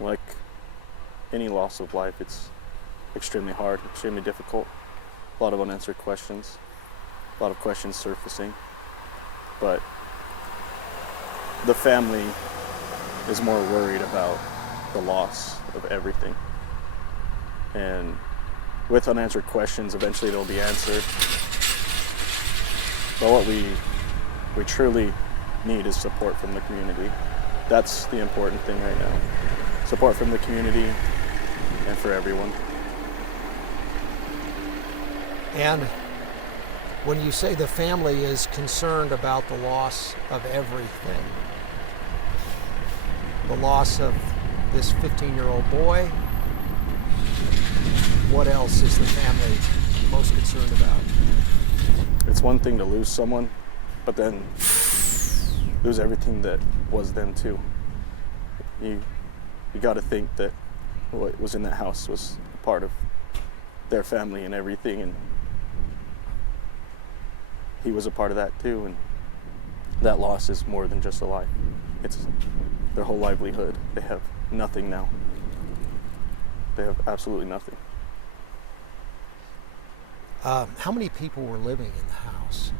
Like any loss of life, it's extremely hard, extremely difficult. A lot of unanswered questions, a lot of questions surfacing. But the family is more worried about the loss of everything. And with unanswered questions, eventually they'll be answered. But what we truly need is support from the community. That's the important thing right now. Support from the community and for everyone. And when you say the family is concerned about the loss of everything, the loss of this 15-year-old boy, what else is the family most concerned about? It's one thing to lose someone, but then lose everything that was them too. You got to think that what was in that house was part of their family and everything, and he was a part of that too, and that loss is more than just a life. It's their whole livelihood. They have nothing now. They have absolutely nothing. How many people were living in the house?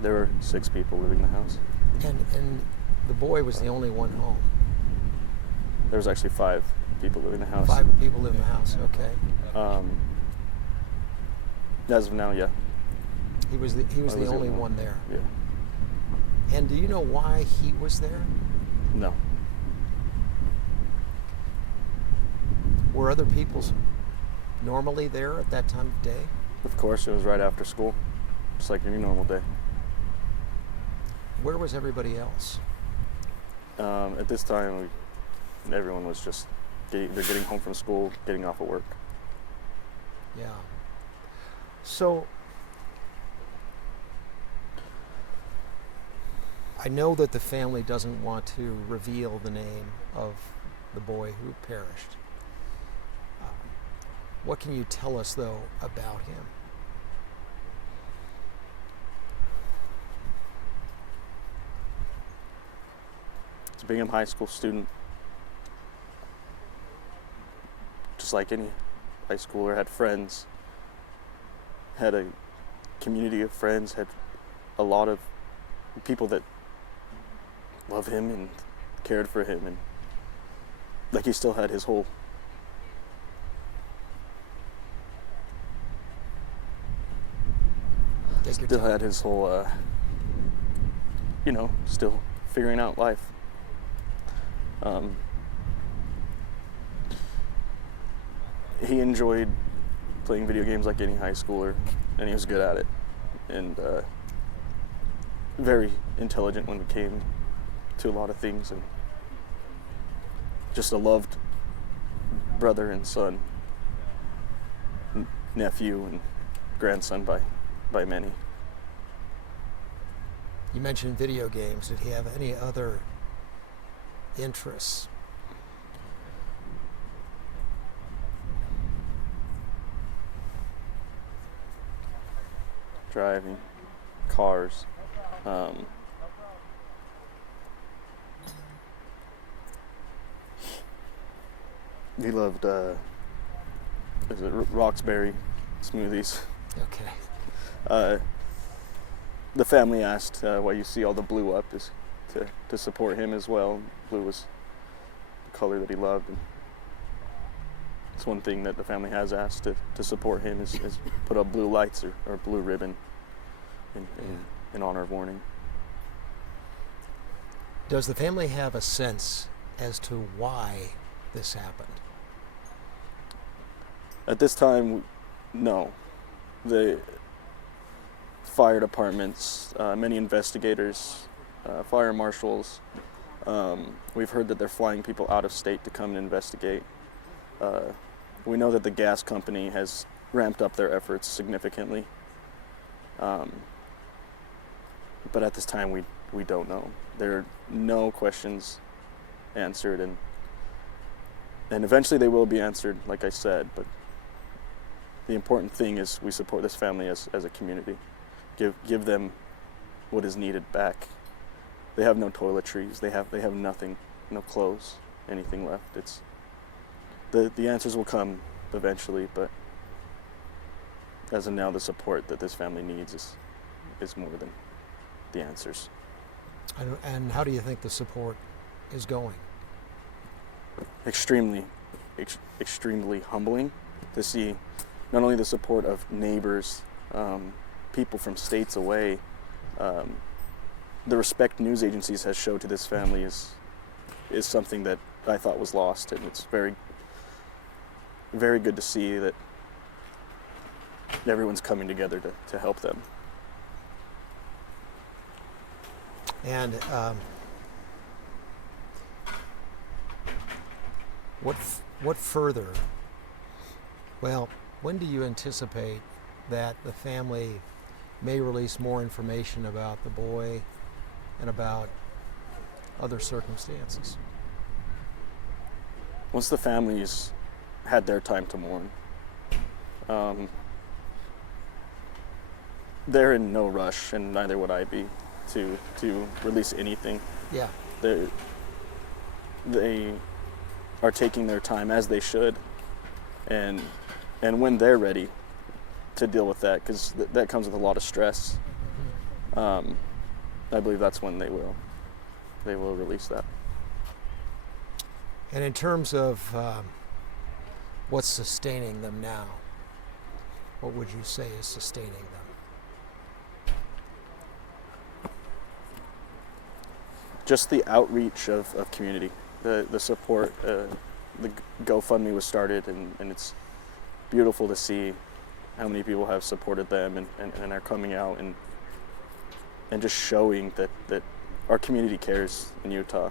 There were 6 people living in the house. And the boy was the only one home. There was actually 5 people living in the house. 5 people live in the house, okay. As of now, yeah. He was the only one there. Yeah. And do you know why he was there? No. Were other people normally there at that time of day? Of course, it was right after school, just like any normal day. Where was everybody else? At this time, everyone was just they're getting home from school, getting off of work. Yeah. So, I know that the family doesn't want to reveal the name of the boy who perished. What can you tell us, though, about him? He's a Bingham High School student. Just like any high schooler, had friends, had a community of friends, had a lot of people that loved him and cared for him, and like he still had his whole still figuring out life. He enjoyed playing video games like any high schooler, and he was good at it, and very intelligent when it came to a lot of things, and just a loved brother and son, nephew and grandson by many. You mentioned video games. Did he have any other interests? Driving, cars. He loved Roxbury smoothies. Okay. The family asked why you see all the blue up is to support him as well. Blue was the color that he loved, and it's one thing that the family has asked to support him is put up blue lights or blue ribbon in honor of mourning. Does the family have a sense as to why this happened? At this time, no. The fire departments, many investigators, fire marshals, we've heard that they're flying people out of state to come and investigate. We know that the gas company has ramped up their efforts significantly. But at this time, we don't know. There are no questions answered, and eventually they will be answered, like I said, but the important thing is we support this family as a community. Give them what is needed back, They have no toiletries. They have nothing, no clothes, anything left. It's the answers will come eventually, but as of now, the support that this family needs is more than the answers. And how do you think the support is going? Extremely humbling to see not only the support of neighbors, people from states away. The respect news agencies has showed to this family is something that I thought was lost, and it's very, very good to see that everyone's coming together to help them. And what further? Well, when do you anticipate that the family may release more information about the boy and about other circumstances? Once the families had their time to mourn, they're in no rush, and neither would I be, to release anything. Yeah. They are taking their time, as they should, and when they're ready to deal with that, because that comes with a lot of stress, I believe that's when they will release that. And in terms of what's sustaining them now, what would you say is sustaining them? Just the outreach of community, the support. The GoFundMe was started, and it's beautiful to see how many people have supported them and are coming out and just showing that our community cares in Utah.